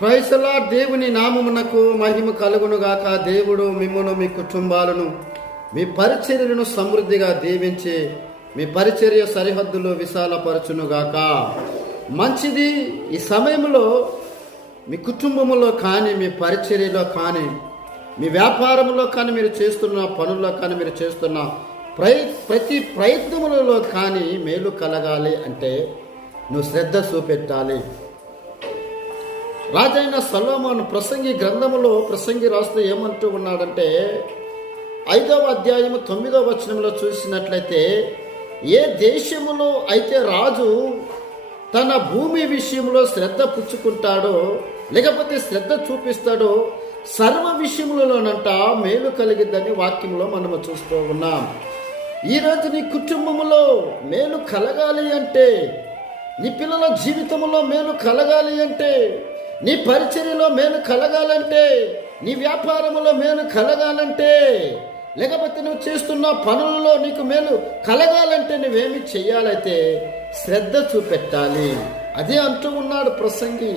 Praise the lord. దేవుని నామమునకు మహిమ కలుగునుగాక. దేవుడు మిమ్మును మీ కుటుంబాలను మీ పరిచర్యలను సమృద్ధిగా దీవించి మీ పరిచర్య సరిహద్దులు విశాలపరచునుగాక. మంచిది. ఈ సమయంలో మీ కుటుంబంలో కానీ, మీ పరిచర్యలో కానీ, మీ వ్యాపారంలో కానీ, మీరు చేస్తున్న పనుల్లో కానీ, మీరు చేస్తున్న ప్రతి ప్రయత్నములలో కానీ మేలు కలగాలి అంటే నువ్వు శ్రద్ధ చూపెట్టాలి. రాజైన సొలొమోను ప్రసంగి గ్రంథములో ప్రసంగి రాస్తూ ఏమంటూ ఉన్నాడంటే 5వ అధ్యాయము 9వ వచనంలో చూసినట్లయితే, ఏ దేశములో అయితే రాజు తన భూమి విషయంలో శ్రద్ధ పుచ్చుకుంటాడో, లేకపోతే శ్రద్ధ చూపిస్తాడో, సర్వ విషయములలోనంట మేలు కలిగిద్దని వాక్యంలో మనము చూస్తూ ఉన్నాం. ఈరోజు నీ కుటుంబంలో మేలు కలగాలి అంటే, నీ పిల్లల జీవితంలో మేలు కలగాలి అంటే, నీ పరిచర్యలో మేలు కలగాలంటే, నీ వ్యాపారంలో మేలు కలగాలంటే, లేకపోతే నువ్వు చేస్తున్న పనులలో నీకు మేలు కలగాలంటే నువ్వేమి చెయ్యాలైతే శ్రద్ధ చూపెట్టాలి. అదే అంటూ ఉన్నాడు ప్రసంగి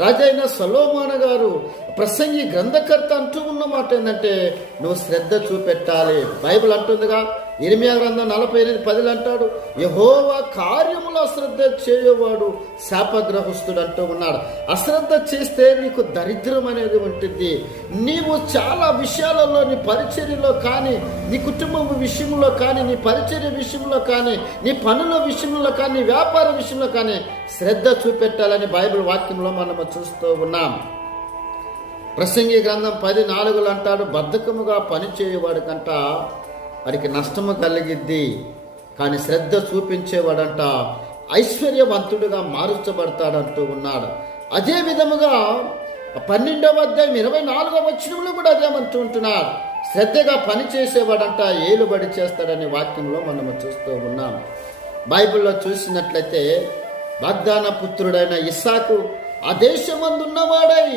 రాజైన సొలొమోను గారు. ప్రసంగి గ్రంథకర్త అంటూ ఉన్న మాట ఏంటంటే నువ్వు శ్రద్ధ చూపెట్టాలి. బైబిల్ అంటుందిగా, ఇర్మియా గ్రంథం 48:10 అంటాడు, యెహోవా కార్యములు అశ్రద్ధ చేయవాడు శాపగ్రహస్తుడు అంటూ ఉన్నాడు. అశ్రద్ధ చేస్తే నీకు దరిద్రం అనేది ఉంటుంది. నీవు చాలా విషయాలలో, నీ పరిచర్యలో కానీ, నీ కుటుంబం విషయంలో కానీ, నీ పరిచర్య విషయంలో కానీ, నీ పనుల విషయంలో కానీ, నీ వ్యాపార విషయంలో కానీ శ్రద్ధ చూపెట్టాలని బైబిల్ వాక్యంలో మనం చూస్తూ ఉన్నాం. ప్రసంగి గ్రంథం 10:4 అంటాడు, బద్ధకముగా పనిచేయవాడు కంట వారికి నష్టము కలిగిద్ది, కానీ శ్రద్ధ చూపించేవాడంట ఐశ్వర్యవంతుడుగా మార్చబడతాడంటూ ఉన్నాడు. అదే విధముగా 12వ అధ్యాయం 24వ వచనంలో కూడా అదేమంటూ ఉంటున్నాడు, శ్రద్ధగా పని చేసేవాడంట ఏలుబడి చేస్తాడని వాక్యంలో మనము చూస్తూ ఉన్నాం. బైబిల్లో చూసినట్లయితే వాగ్దాన పుత్రుడైన ఇస్సాకు ఆ దేశమందున్నవాడై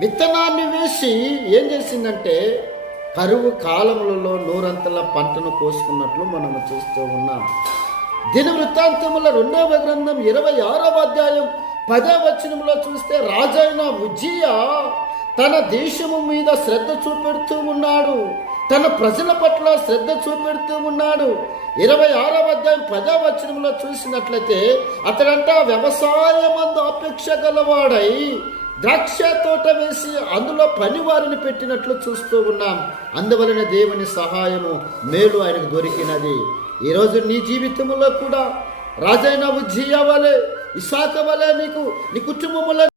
విత్తనాన్ని వేసి ఏం చేసిందంటే కరువు కాలములలో 100 పంటను కోసుకున్నట్లు మనము చూస్తూ ఉన్నాం. దినవృత్తాంతముల 2వ గ్రంథం 26వ అధ్యాయం 10వ వచనంలో చూస్తే రాజైన ఉజ్జియా తన దేశము మీద శ్రద్ధ చూపెడుతూ ఉన్నాడు, తన ప్రజల పట్ల శ్రద్ధ చూపెడుతూ ఉన్నాడు. 26వ అధ్యాయం 10వ వచనంలో చూసినట్లయితే అతడంతా వ్యవసాయమందు అపేక్ష గలవాడై ద్రాక్ష తోట వేసి అందులో పనివారిని పెట్టినట్లు చూస్తూ ఉన్నాం. అందువలన దేవుని సహాయము మేలు ఆయనకు దొరికినది. ఈరోజు నీ జీవితంలో కూడా రాజైన ఉజ్జియా వలె, ఇస్సాకు వలె నీ కుటుంబంలో